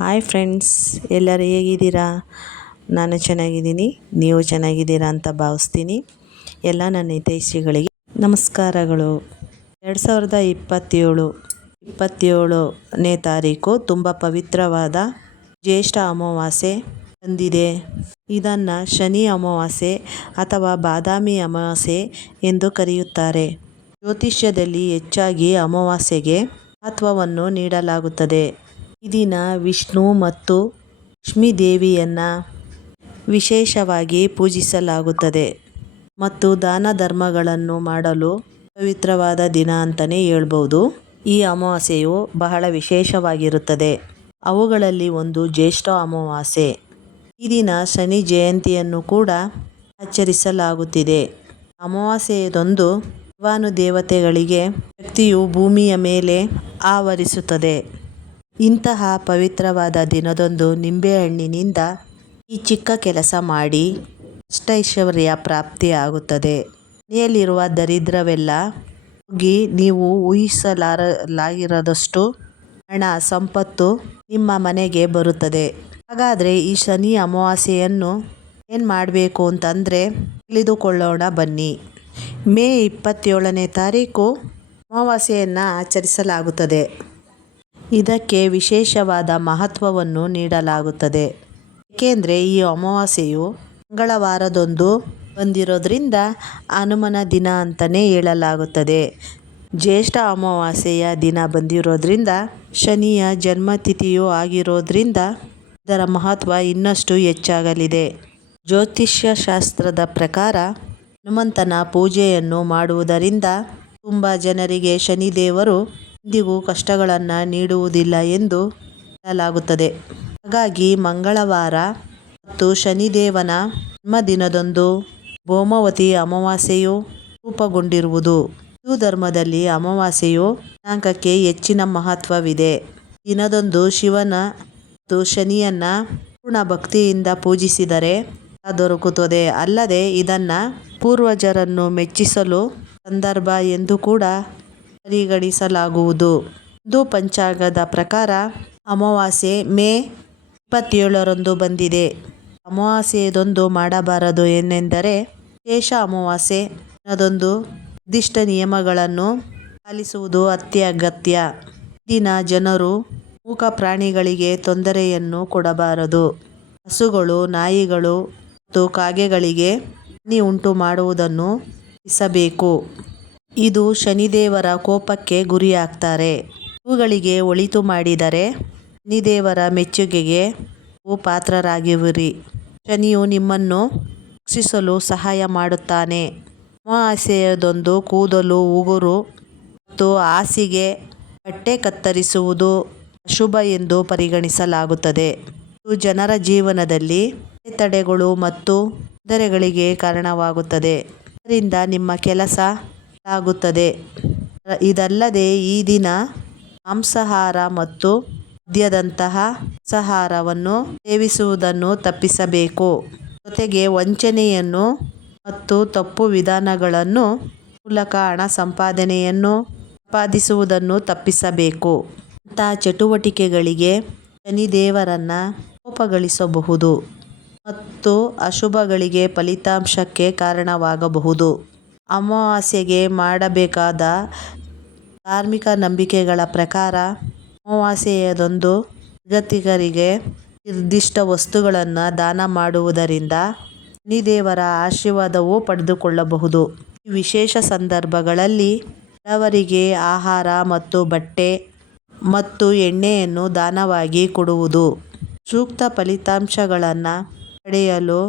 Hi friends ಎಲ್ಲರೂ ಹೇಗಿದ್ದೀರಾ? ನಾನು ಚೆನ್ನಾಗಿದ್ದೀನಿ. ನೀವು ಚೆನ್ನಾಗಿದ್ದೀರಾ ಅಂತ ಭಾವಿಸ್ತೀನಿ. ಎಲ್ಲ ನನ್ನ ಹಿತೈಷಿಗಳಿಗೆ ನಮಸ್ಕಾರಗಳು. ಎರಡು ಸಾವಿರದ ಇಪ್ಪತ್ತೇಳು, ಇಪ್ಪತ್ತೇಳನೇ ತಾರೀಕು ತುಂಬ ಪವಿತ್ರವಾದ ಜ್ಯೇಷ್ಠ ಅಮಾವಾಸ್ಯೆ ಬಂದಿದೆ. ಇದನ್ನು ಶನಿ ಅಮಾವಾಸ್ಯೆ ಅಥವಾ ಬಾದಾಮಿ ಅಮಾವಾಸ್ಯೆ ಎಂದು ಕರೆಯುತ್ತಾರೆ. ಜ್ಯೋತಿಷ್ಯದಲ್ಲಿ ಹೆಚ್ಚಾಗಿ ಅಮಾವಾಸ್ಯೆಗೆ ಮಹತ್ವವನ್ನು ನೀಡಲಾಗುತ್ತದೆ. ಈ ದಿನ ವಿಷ್ಣು ಮತ್ತು ಲಕ್ಷ್ಮೀ ದೇವಿಯನ್ನು ವಿಶೇಷವಾಗಿ ಪೂಜಿಸಲಾಗುತ್ತದೆ ಮತ್ತು ದಾನ ಧರ್ಮಗಳನ್ನು ಮಾಡಲು ಪವಿತ್ರವಾದ ದಿನ ಅಂತಲೇ ಹೇಳ್ಬೋದು. ಈ ಅಮಾವಾಸ್ಯೆಯು ಬಹಳ ವಿಶೇಷವಾಗಿರುತ್ತದೆ. ಅವುಗಳಲ್ಲಿ ಒಂದು ಜ್ಯೇಷ್ಠ ಅಮಾವಾಸ್ಯೆ. ಈ ದಿನ ಶನಿ ಜಯಂತಿಯನ್ನು ಕೂಡ ಆಚರಿಸಲಾಗುತ್ತಿದೆ. ಅಮಾವಾಸ್ಯೆಯದೊಂದು ದೇವಾನು ದೇವತೆಗಳಿಗೆ ಶಕ್ತಿಯು ಭೂಮಿಯ ಮೇಲೆ ಆವರಿಸುತ್ತದೆ. ಇಂತಹ ಪವಿತ್ರವಾದ ದಿನದಂದು ನಿಂಬೆಹಣ್ಣಿನಿಂದ ಈ ಚಿಕ್ಕ ಕೆಲಸ ಮಾಡಿ ಅಷ್ಟೈಶ್ವರ್ಯ ಪ್ರಾಪ್ತಿಯಾಗುತ್ತದೆ. ಮನೆಯಲ್ಲಿರುವ ದರಿದ್ರವೆಲ್ಲ ಹೋಗಿ ನೀವು ಊಹಿಸಲಾರಲಾಗಿರದಷ್ಟು ಹಣ, ಸಂಪತ್ತು ನಿಮ್ಮ ಮನೆಗೆ ಬರುತ್ತದೆ. ಹಾಗಾದರೆ ಈ ಶನಿ ಅಮಾವಾಸ್ಯೆಯನ್ನು ಏನು ಮಾಡಬೇಕು ಅಂತಂದರೆ ತಿಳಿದುಕೊಳ್ಳೋಣ ಬನ್ನಿ. ಮೇ ಇಪ್ಪತ್ತೇಳನೇ ತಾರೀಕು ಅಮಾವಾಸ್ಯೆಯನ್ನು ಆಚರಿಸಲಾಗುತ್ತದೆ. ಇದಕ್ಕೆ ವಿಶೇಷವಾದ ಮಹತ್ವವನ್ನು ನೀಡಲಾಗುತ್ತದೆ. ಏಕೆಂದರೆ ಈ ಅಮಾವಾಸ್ಯೆಯು ಮಂಗಳವಾರದೊಂದು ಬಂದಿರೋದ್ರಿಂದ ಹನುಮನ ದಿನ ಅಂತಲೇ ಹೇಳಲಾಗುತ್ತದೆ. ಜ್ಯೇಷ್ಠ ಅಮಾವಾಸ್ಯೆಯ ದಿನ ಬಂದಿರೋದ್ರಿಂದ ಶನಿಯ ಜನ್ಮತಿಥಿಯೂ ಆಗಿರೋದ್ರಿಂದ ಇದರ ಮಹತ್ವ ಇನ್ನಷ್ಟು ಹೆಚ್ಚಾಗಲಿದೆ. ಜ್ಯೋತಿಷ್ಯ ಶಾಸ್ತ್ರದ ಪ್ರಕಾರ ಹನುಮಂತನ ಪೂಜೆಯನ್ನು ಮಾಡುವುದರಿಂದ ತುಂಬ ಜನರಿಗೆ ಶನಿದೇವರು ಎಂದಿಗೂ ಕಷ್ಟಗಳನ್ನು ನೀಡುವುದಿಲ್ಲ ಎಂದು ಹೇಳಲಾಗುತ್ತದೆ. ಹಾಗಾಗಿ ಮಂಗಳವಾರ ಮತ್ತು ಶನಿದೇವನ ಜನ್ಮದಿನದಂದು ಭೌಮವತಿ ಅಮಾವಾಸ್ಯೆಯು ರೂಪುಗೊಂಡಿರುವುದು. ಹಿಂದೂ ಧರ್ಮದಲ್ಲಿ ಅಮಾವಾಸ್ಯೆಯು ದಿನಾಂಕಕ್ಕೆ ಹೆಚ್ಚಿನ ಮಹತ್ವವಿದೆ. ದಿನದಂದು ಶಿವನ ಮತ್ತು ಶನಿಯನ್ನು ಪೂರ್ಣ ಭಕ್ತಿಯಿಂದ ಪೂಜಿಸಿದರೆ ದೊರಕುತ್ತದೆ. ಅಲ್ಲದೆ ಇದನ್ನು ಪೂರ್ವಜರನ್ನು ಮೆಚ್ಚಿಸಲು ಸಂದರ್ಭ ಎಂದು ಕೂಡ ಪರಿಗಣಿಸಲಾಗುವುದು ಹಿಂದೂ ಪಂಚಾಂಗದ ಪ್ರಕಾರ ಅಮಾವಾಸ್ಯೆ ಮೇ ಇಪ್ಪತ್ತೇಳರಂದು ಬಂದಿದೆ. ಅಮಾವಾಸ್ಯೆಯದೊಂದು ಮಾಡಬಾರದು ಏನೆಂದರೆ ಶೇಷ ಅಮಾವಾಸ್ಯೆ ಅದೊಂದು ನಿರ್ದಿಷ್ಟ ನಿಯಮಗಳನ್ನು ಪಾಲಿಸುವುದು ಅತ್ಯಗತ್ಯ. ದಿನ ಜನರು ಮೂಕ ಪ್ರಾಣಿಗಳಿಗೆ ತೊಂದರೆಯನ್ನು ಕೊಡಬಾರದು. ಹಸುಗಳು, ನಾಯಿಗಳು ಮತ್ತು ಕಾಗೆಗಳಿಗೆ ಹಾನಿ ಉಂಟು ಮಾಡುವುದನ್ನು ನಿಲ್ಲಿಸಬೇಕು. ಇದು ಶನಿದೇವರ ಕೋಪಕ್ಕೆ ಗುರಿಯಾಗ್ತಾರೆ. ಇವುಗಳಿಗೆ ಒಳಿತು ಮಾಡಿದರೆ ಶನಿದೇವರ ಮೆಚ್ಚುಗೆಗೆ ಪಾತ್ರರಾಗಿರುವಿರಿ ಶನಿಯು ನಿಮ್ಮನ್ನು ರಕ್ಷಿಸಲು ಸಹಾಯ ಮಾಡುತ್ತಾನೆ. ಅಮಾವಾಸ್ಯದೊಂದು ಕೂದಲು, ಉಗುರು ಮತ್ತು ಹಾಸಿಗೆ ಬಟ್ಟೆ ಕತ್ತರಿಸುವುದು ಅಶುಭ ಎಂದು ಪರಿಗಣಿಸಲಾಗುತ್ತದೆ. ಇದು ಜನರ ಜೀವನದಲ್ಲಿ ತಡೆಗಳು ಮತ್ತು ತೊಂದರೆಗಳಿಗೆ ಕಾರಣವಾಗುತ್ತದೆ. ಇದರಿಂದ ನಿಮ್ಮ ಕೆಲಸ ಹಾಳಾಗುತ್ತದೆ ಇದಲ್ಲದೆ ಈ ದಿನ ಮಾಂಸಾಹಾರ ಮತ್ತು ಮದ್ಯದಂತಹ ಮಾಂಸಾಹಾರವನ್ನು ಸೇವಿಸುವುದನ್ನು ತಪ್ಪಿಸಬೇಕು. ಜೊತೆಗೆ ವಂಚನೆಯನ್ನು ಮತ್ತು ತಪ್ಪು ವಿಧಾನಗಳನ್ನು ಮೂಲಕ ಹಣ ಸಂಪಾದನೆಯನ್ನು ಸಂಪಾದಿಸುವುದನ್ನು ತಪ್ಪಿಸಬೇಕು. ಅಂತ ಚಟುವಟಿಕೆಗಳಿಗೆ ಶನಿದೇವರನ್ನು ಕೋಪಗಳಿಸಬಹುದು ಮತ್ತು ಅಶುಭಗಳಿಗೆ ಫಲಿತಾಂಶಕ್ಕೆ ಕಾರಣವಾಗಬಹುದು. ಅಮಾವಾಸ್ಯೆಗೆ ಮಾಡಬೇಕಾದ ಧಾರ್ಮಿಕ ನಂಬಿಕೆಗಳ ಪ್ರಕಾರ ಅಮಾವಾಸ್ಯೆಯದಂದು ಜಗತ್ತಿಗರಿಗೆ ನಿರ್ದಿಷ್ಟ ವಸ್ತುಗಳನ್ನು ದಾನ ಮಾಡುವುದರಿಂದ ಶನಿದೇವರ ಆಶೀರ್ವಾದವೂ ಪಡೆದುಕೊಳ್ಳಬಹುದು. ಈ ವಿಶೇಷ ಸಂದರ್ಭಗಳಲ್ಲಿ ಬಡವರಿಗೆ ಆಹಾರ ಮತ್ತು ಬಟ್ಟೆ ಮತ್ತು ಎಣ್ಣೆಯನ್ನು ದಾನವಾಗಿ ಕೊಡುವುದು. ಸೂಕ್ತ ಫಲಿತಾಂಶಗಳನ್ನು ಪಡೆಯಲು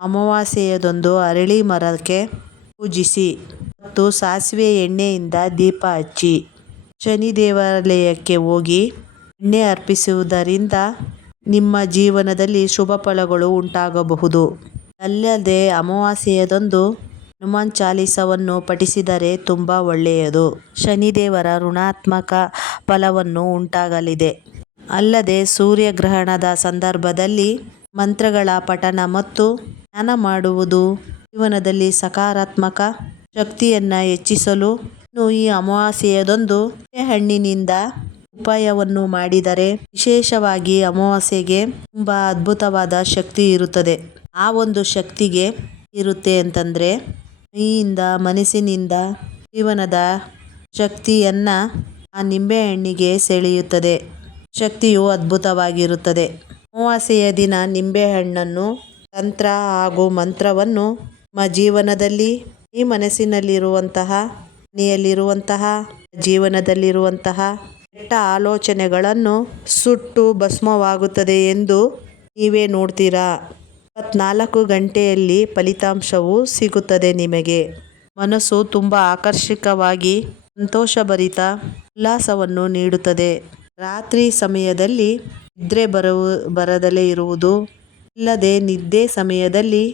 ಅಮಾವಾಸ್ಯೆಯದೊಂದು ಅರಳಿ ಮರಕ್ಕೆ ಪೂಜಿಸಿ ಮತ್ತು ಸಾಸಿವೆ ಎಣ್ಣೆಯಿಂದ ದೀಪ ಹಚ್ಚಿ ಶನಿ ದೇವಾಲಯಕ್ಕೆ ಹೋಗಿ ಎಣ್ಣೆ ಅರ್ಪಿಸುವುದರಿಂದ ನಿಮ್ಮ ಜೀವನದಲ್ಲಿ ಶುಭ ಫಲಗಳು ಉಂಟಾಗಬಹುದು. ಅಲ್ಲದೆ ಅಮಾವಾಸ್ಯೆಯದಂದು ಹನುಮಾನ್ ಚಾಲಿಸವನ್ನು ಪಠಿಸಿದರೆ ತುಂಬ ಒಳ್ಳೆಯದು. ಶನಿದೇವರ ಋಣಾತ್ಮಕ ಫಲವನ್ನು ಉಂಟಾಗಲಿದೆ. ಅಲ್ಲದೆ ಸೂರ್ಯಗ್ರಹಣದ ಸಂದರ್ಭದಲ್ಲಿ ಮಂತ್ರಗಳ ಪಠಣ ಮತ್ತು ಧ್ಯಾನ ಮಾಡುವುದು ಜೀವನದಲ್ಲಿ ಸಕಾರಾತ್ಮಕ ಶಕ್ತಿಯನ್ನು ಹೆಚ್ಚಿಸಲು ಇನ್ನು ಈ ಅಮಾವಾಸ್ಯೆಯದೊಂದು ಹಣ್ಣಿನಿಂದ ಉಪಾಯವನ್ನು ಮಾಡಿದರೆ ವಿಶೇಷವಾಗಿ ಅಮಾವಾಸ್ಯೆಗೆ ತುಂಬ ಅದ್ಭುತವಾದ ಶಕ್ತಿ ಇರುತ್ತದೆ. ಆ ಒಂದು ಶಕ್ತಿಗೆ ಇರುತ್ತೆ ಅಂತಂದರೆ ಮೈಯಿಂದ ಮನಸ್ಸಿನಿಂದ ಜೀವನದ ಶಕ್ತಿಯನ್ನು ಆ ನಿಂಬೆಹಣ್ಣಿಗೆ ಸೆಳೆಯುತ್ತದೆ. ಶಕ್ತಿಯು ಅದ್ಭುತವಾಗಿರುತ್ತದೆ. ಅಮಾವಾಸ್ಯೆಯ ದಿನ ನಿಂಬೆಹಣ್ಣನ್ನು ತಂತ್ರ ಹಾಗೂ ಮಂತ್ರವನ್ನು ನಮ್ಮ ಜೀವನದಲ್ಲಿ, ಈ ಮನಸ್ಸಿನಲ್ಲಿರುವಂತಹ ಮನೆಯಲ್ಲಿರುವಂತಹ ಜೀವನದಲ್ಲಿರುವಂತಹ ಕೆಟ್ಟ ಆಲೋಚನೆಗಳನ್ನು ಸುಟ್ಟು ಭಸ್ಮವಾಗುತ್ತದೆ ಎಂದು ನೀವೇ ನೋಡ್ತೀರಾ? ಇಪ್ಪತ್ನಾಲ್ಕು ಗಂಟೆಯಲ್ಲಿ ಫಲಿತಾಂಶವು ಸಿಗುತ್ತದೆ ನಿಮಗೆ. ಮನಸ್ಸು ತುಂಬ ಆಕರ್ಷಕವಾಗಿ ಸಂತೋಷಭರಿತ ಉಲ್ಲಾಸವನ್ನು ನೀಡುತ್ತದೆ. ರಾತ್ರಿ ಸಮಯದಲ್ಲಿ ನಿದ್ರೆ ಬರುವ, ಬರದಲೇ ಇರುವುದು. ಇಲ್ಲದೆ ನಿದ್ದೆ ಸಮಯದಲ್ಲಿ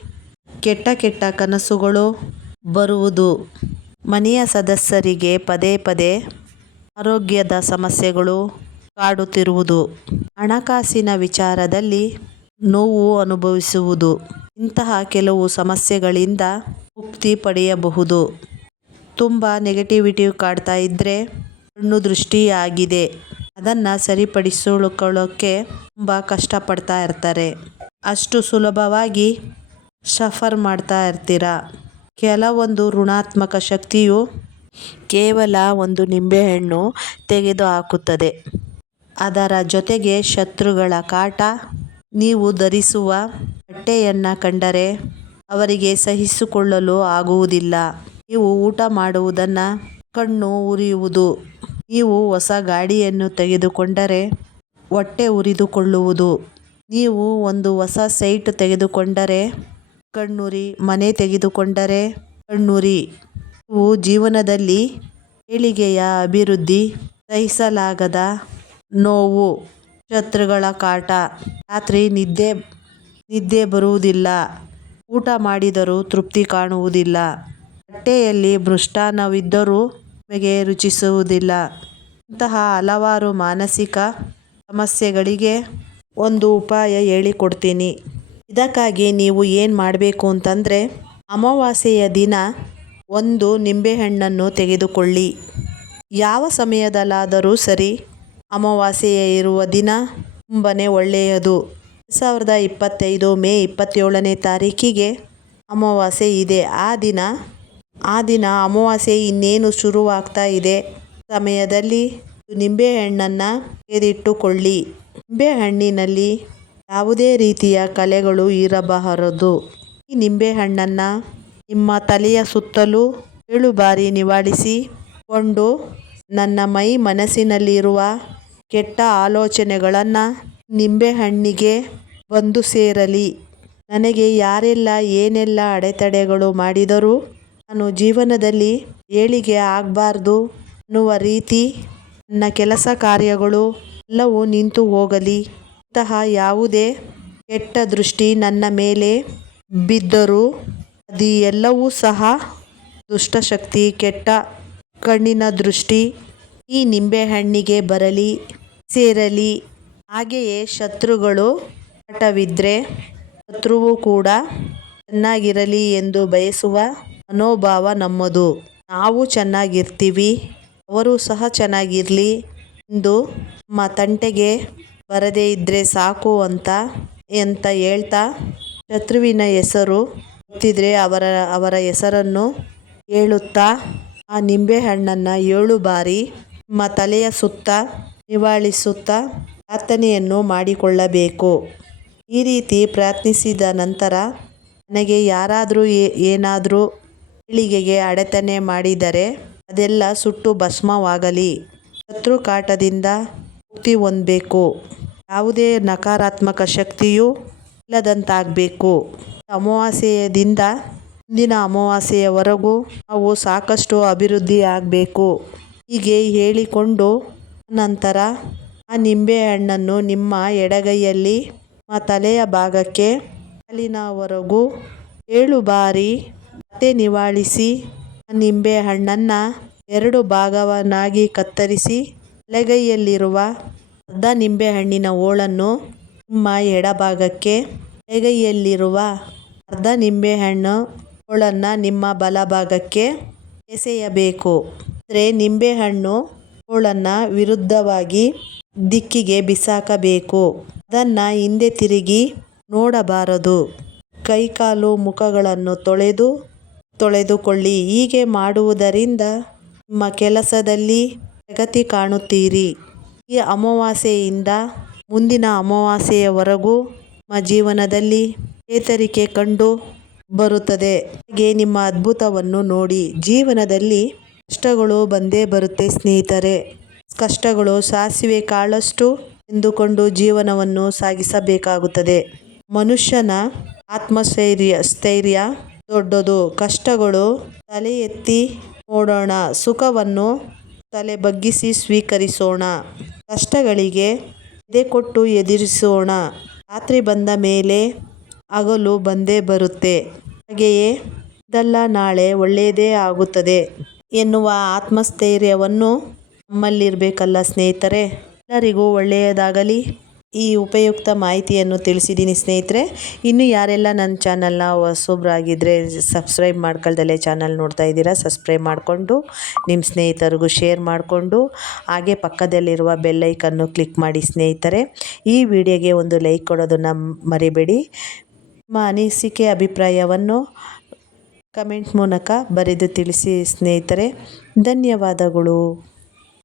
ಕೆಟ್ಟ ಕೆಟ್ಟ ಕನಸುಗಳು ಬರುವುದು. ಮನೆಯ ಸದಸ್ಯರಿಗೆ ಪದೇ ಪದೇ ಆರೋಗ್ಯದ ಸಮಸ್ಯೆಗಳು ಕಾಡುತ್ತಿರುವುದು. ಹಣಕಾಸಿನ ವಿಚಾರದಲ್ಲಿ ನೋವು ಅನುಭವಿಸುವುದು. ಇಂತಹ ಕೆಲವು ಸಮಸ್ಯೆಗಳಿಂದ ಮುಕ್ತಿ ಪಡೆಯಬಹುದು. ತುಂಬ ನೆಗೆಟಿವಿಟಿ ಕಾಡ್ತಾ ಇದ್ದರೆ ಕಣ್ಣು ದೃಷ್ಟಿಯಾಗಿದೆ. ಅದನ್ನು ಸರಿಪಡಿಸಿಕೊಳ್ಳೋಕ್ಕೆ ತುಂಬ ಕಷ್ಟಪಡ್ತಾ ಇರ್ತಾರೆ. ಅಷ್ಟು ಸುಲಭವಾಗಿ ಸಫರ್ ಮಾಡ್ತಾ ಇರ್ತೀರ? ಕೆಲವೊಂದು ಋಣಾತ್ಮಕ ಶಕ್ತಿಯು ಕೇವಲ ಒಂದು ನಿಂಬೆಹಣ್ಣು ತೆಗೆದು ಹಾಕುತ್ತದೆ ಅದರ ಜೊತೆಗೆ ಶತ್ರುಗಳ ಕಾಟ, ನೀವು ಧರಿಸುವ ಬಟ್ಟೆಯನ್ನು ಕಂಡರೆ ಅವರಿಗೆ ಸಹಿಸಿಕೊಳ್ಳಲು ಆಗುವುದಿಲ್ಲ. ನೀವು ಊಟ ಮಾಡುವುದನ್ನು ಕಣ್ಣು ಉರಿಯುವುದು. ನೀವು ಹೊಸ ಗಾಡಿಯನ್ನು ತೆಗೆದುಕೊಂಡರೆ ಹೊಟ್ಟೆ ಉರಿದುಕೊಳ್ಳುವುದು. ನೀವು ಒಂದು ಹೊಸ ಸೈಟ್ ತೆಗೆದುಕೊಂಡರೆ ಕಣ್ಣುರಿ ಮನೆ ತೆಗೆದುಕೊಂಡರೆ ಕಣ್ಣುರಿ. ಇವು ಜೀವನದಲ್ಲಿ ಏಳಿಗೆಯ ಅಭಿವೃದ್ಧಿ ಸಹಿಸಲಾಗದ ನೋವು, ಶತ್ರುಗಳ ಕಾಟ. ರಾತ್ರಿ ನಿದ್ದೆ ನಿದ್ದೆ ಬರುವುದಿಲ್ಲ. ಊಟ ಮಾಡಿದರೂ ತೃಪ್ತಿ ಕಾಣುವುದಿಲ್ಲ. ಬಟ್ಟೆಯಲ್ಲಿ ಭೃಷ್ಟಾನವಿದ್ದರೂ ನಿಮಗೆ ರುಚಿಸುವುದಿಲ್ಲ. ಇಂತಹ ಹಲವಾರು ಮಾನಸಿಕ ಸಮಸ್ಯೆಗಳಿಗೆ ಒಂದು ಉಪಾಯ ಹೇಳಿಕೊಡ್ತೀನಿ. ಇದಕ್ಕಾಗಿ ನೀವು ಏನು ಮಾಡಬೇಕು ಅಂತಂದರೆ ಅಮಾವಾಸ್ಯೆಯ ದಿನ ಒಂದು ನಿಂಬೆಹಣ್ಣನ್ನು ತೆಗೆದುಕೊಳ್ಳಿ. ಯಾವ ಸಮಯದಲ್ಲಾದರೂ ಸರಿ ಅಮಾವಾಸ್ಯೆಯ ಇರುವ ದಿನ ತುಂಬಾ ಒಳ್ಳೆಯದು. ಸಾವಿರದ ಇಪ್ಪತ್ತೈದು ಮೇ ಇಪ್ಪತ್ತೇಳನೇ ತಾರೀಕಿಗೆ ಅಮಾವಾಸ್ಯೆ ಇದೆ. ಆ ದಿನ ಆ ದಿನ ಅಮಾವಾಸ್ಯೆ ಇನ್ನೇನು ಶುರುವಾಗ್ತಾ ಇದೆ. ಸಮಯದಲ್ಲಿ ನಿಂಬೆಹಣ್ಣನ್ನು ತೆಗೆದಿಟ್ಟುಕೊಳ್ಳಿ. ನಿಂಬೆಹಣ್ಣಿನಲ್ಲಿ ಯಾವುದೇ ರೀತಿಯ ಕಲೆಗಳು ಇರಬಾರದು. ಈ ನಿಂಬೆಹಣ್ಣನ್ನು ನಿಮ್ಮ ತಲೆಯ ಸುತ್ತಲೂ ಏಳು ಬಾರಿ ನಿವಾಳಿಸಿಕೊಂಡು ನನ್ನ ಮೈ ಮನಸ್ಸಿನಲ್ಲಿರುವ ಕೆಟ್ಟ ಆಲೋಚನೆಗಳನ್ನು ನಿಂಬೆಹಣ್ಣಿಗೆ ಬಂದು ಸೇರಲಿ. ನನಗೆ ಯಾರೆಲ್ಲ ಏನೆಲ್ಲ ಅಡೆತಡೆಗಳು ಮಾಡಿದರೂ ನಾನು ಜೀವನದಲ್ಲಿ ಏಳಿಗೆ ಆಗಬಾರ್ದು ಅನ್ನುವ ರೀತಿ ನನ್ನ ಕೆಲಸ ಕಾರ್ಯಗಳು ಎಲ್ಲವೂ ನಿಂತು ಹೋಗಲಿ. ಇಂತಹ ಯಾವುದೇ ಕೆಟ್ಟ ದೃಷ್ಟಿ ನನ್ನ ಮೇಲೆ ಬಿದ್ದರೂ ಅದು ಎಲ್ಲವೂ ಸಹ ದುಷ್ಟಶಕ್ತಿ, ಕೆಟ್ಟ ಕಣ್ಣಿನ ದೃಷ್ಟಿ ಈ ನಿಂಬೆಹಣ್ಣಿಗೆ ಬರಲಿ, ಸೇರಲಿ. ಹಾಗೆಯೇ ಶತ್ರುಗಳು ಆಟವಿದ್ದರೆ ಶತ್ರುವು ಕೂಡ ಚೆನ್ನಾಗಿರಲಿ ಎಂದು ಬಯಸುವ ಮನೋಭಾವ ನಮ್ಮದು. ನಾವು ಚೆನ್ನಾಗಿರ್ತೀವಿ, ಅವರು ಸಹ ಚೆನ್ನಾಗಿರಲಿ ಎಂದು ನಮ್ಮ ತಂಟೆಗೆ ಬರದೇ ಇದ್ದರೆ ಸಾಕು ಅಂತ ಅಂತ ಹೇಳ್ತಾ? ಶತ್ರುವಿನ ಹೆಸರು ಗೊತ್ತಿದ್ರೆ ಅವರ ಅವರ ಹೆಸರನ್ನು ಹೇಳುತ್ತಾ? ಆ ನಿಂಬೆಹಣ್ಣನ್ನು ಏಳು ಬಾರಿ ನಿಮ್ಮ ತಲೆಯ ಸುತ್ತ ನಿವಾಳಿಸುತ್ತಾ ಪ್ರಾರ್ಥನೆಯನ್ನು ಮಾಡಿಕೊಳ್ಳಬೇಕು. ಈ ರೀತಿ ಪ್ರಾರ್ಥಿಸಿದ ನಂತರ ನನಗೆ ಯಾರಾದರೂ ಏನಾದರೂ ಪೀಳಿಗೆಗೆ ಅಡೆತನೆ ಮಾಡಿದರೆ ಅದೆಲ್ಲ ಸುಟ್ಟು ಭಸ್ಮವಾಗಲಿ. ಶತ್ರು ಕಾಟದಿಂದ ಮುಕ್ತಿ ಹೊಂದಬೇಕು. ಯಾವುದೇ ನಕಾರಾತ್ಮಕ ಶಕ್ತಿಯೂ ಇಲ್ಲದಂತಾಗಬೇಕು. ಅಮಾವಾಸ್ಯೆಯಿಂದ ಮುಂದಿನ ಅಮಾವಾಸ್ಯೆಯವರೆಗೂ ನಾವು ಸಾಕಷ್ಟು ಅಭಿವೃದ್ಧಿ ಆಗಬೇಕು ಹೀಗೆ ಹೇಳಿಕೊಂಡು ನಂತರ ಆ ನಿಂಬೆಹಣ್ಣನ್ನು ನಿಮ್ಮ ಎಡಗೈಯಲ್ಲಿ ನಿಮ್ಮ ತಲೆಯ ಭಾಗಕ್ಕೆ ಅಲ್ಲಿನವರೆಗೂ ಏಳು ಬಾರಿ ಮತ್ತೆ ನಿವಾಳಿಸಿ ಆ ನಿಂಬೆಹಣ್ಣನ್ನು ಎರಡು ಭಾಗವನ್ನಾಗಿ ಕತ್ತರಿಸಿ ಬಲಗೈಯಲ್ಲಿರುವ ಅರ್ಧ ನಿಂಬೆಹಣ್ಣಿನ ಹೋಳನ್ನು ನಿಮ್ಮ ಎಡಭಾಗಕ್ಕೆ ಎಡಗೈಯಲ್ಲಿರುವ ಅರ್ಧ ನಿಂಬೆಹಣ್ಣು ಹೋಳನ್ನು ನಿಮ್ಮ ಬಲಭಾಗಕ್ಕೆ ಎಸೆಯಬೇಕು. ಅಂದರೆ ನಿಂಬೆಹಣ್ಣು ಹೋಳನ್ನು ವಿರುದ್ಧವಾಗಿ ದಿಕ್ಕಿಗೆ ಬಿಸಾಕಬೇಕು. ಅದನ್ನು ಹಿಂದೆ ತಿರುಗಿ ನೋಡಬಾರದು. ಕೈಕಾಲು ಮುಖಗಳನ್ನು ತೊಳೆದು ತೊಳೆದುಕೊಳ್ಳಿ. ಹೀಗೆ ಮಾಡುವುದರಿಂದ ನಿಮ್ಮ ಕೆಲಸದಲ್ಲಿ ಪ್ರಗತಿ ಕಾಣುತ್ತೀರಿ. ಈ ಅಮಾವಾಸ್ಯೆಯಿಂದ ಮುಂದಿನ ಅಮಾವಾಸ್ಯೆಯವರೆಗೂ ನಿಮ್ಮ ಜೀವನದಲ್ಲಿ ಚೇತರಿಕೆ ಕಂಡು ಬರುತ್ತದೆ. ಹಾಗೆ ನಿಮ್ಮ ಅದ್ಭುತವನ್ನು ನೋಡಿ ಜೀವನದಲ್ಲಿ ಕಷ್ಟಗಳು ಬಂದೇ ಬರುತ್ತೆ ಸ್ನೇಹಿತರೆ. ಕಷ್ಟಗಳು ಸಾಸಿವೆ ಕಾಳಷ್ಟು ಎಂದುಕೊಂಡು ಜೀವನವನ್ನು ಸಾಗಿಸಬೇಕಾಗುತ್ತದೆ. ಮನುಷ್ಯನ ಆತ್ಮಸ್ಥೈರ್ಯ, ಸ್ಥೈರ್ಯ ದೊಡ್ಡದು. ಕಷ್ಟಗಳು ತಲೆ ಎತ್ತಿ ನೋಡೋಣ. ಸುಖವನ್ನು ತಲೆ ಬಗ್ಗಿಸಿ ಸ್ವೀಕರಿಸೋಣ. ಕಷ್ಟಗಳಿಗೆ ಎದೆ ಕೊಟ್ಟು ಎದುರಿಸೋಣ. ರಾತ್ರಿ ಬಂದ ಮೇಲೆ ಹಗಲು ಬಂದೇ ಬರುತ್ತೆ. ಹಾಗೆಯೇ ಇದೆಲ್ಲ, ನಾಳೆ ಒಳ್ಳೆಯದೇ ಆಗುತ್ತದೆ ಎನ್ನುವ ಆತ್ಮಸ್ಥೈರ್ಯವನ್ನು ನಮ್ಮಲ್ಲಿರಬೇಕಲ್ಲ ಸ್ನೇಹಿತರೆ. ಎಲ್ಲರಿಗೂ ಒಳ್ಳೆಯದಾಗಲಿ. ಈ ಉಪಯುಕ್ತ ಮಾಹಿತಿಯನ್ನು ತಿಳಿಸಿದ್ದೀನಿ ಸ್ನೇಹಿತರೆ. ಇನ್ನು ಯಾರೆಲ್ಲ ನನ್ನ ಚಾನಲ್ನ ಹೊಸೊಬ್ಬರಾಗಿದ್ದರೆ ಸಬ್ಸ್ಕ್ರೈಬ್ ಮಾಡ್ಕೊಳ್ದಲ್ಲೇ ಚಾನಲ್ ನೋಡ್ತಾ ಇದ್ದೀರಾ ಸಬ್ಸ್ಕ್ರೈಬ್ ಮಾಡಿಕೊಂಡು ನಿಮ್ಮ ಸ್ನೇಹಿತರಿಗೂ ಶೇರ್ ಮಾಡಿಕೊಂಡು ಹಾಗೆ ಪಕ್ಕದಲ್ಲಿರುವ ಬೆಲ್ಲೈಕನ್ನು ಕ್ಲಿಕ್ ಮಾಡಿ ಸ್ನೇಹಿತರೆ. ಈ ವಿಡಿಯೋಗೆ ಒಂದು ಲೈಕ್ ಕೊಡೋದನ್ನು ಮರಿಬೇಡಿ. ನಿಮ್ಮ ಅನಿಸಿಕೆ, ಅಭಿಪ್ರಾಯವನ್ನು ಕಮೆಂಟ್ ಮೂಲಕ ಬರೆದು ತಿಳಿಸಿ ಸ್ನೇಹಿತರೆ. ಧನ್ಯವಾದಗಳು.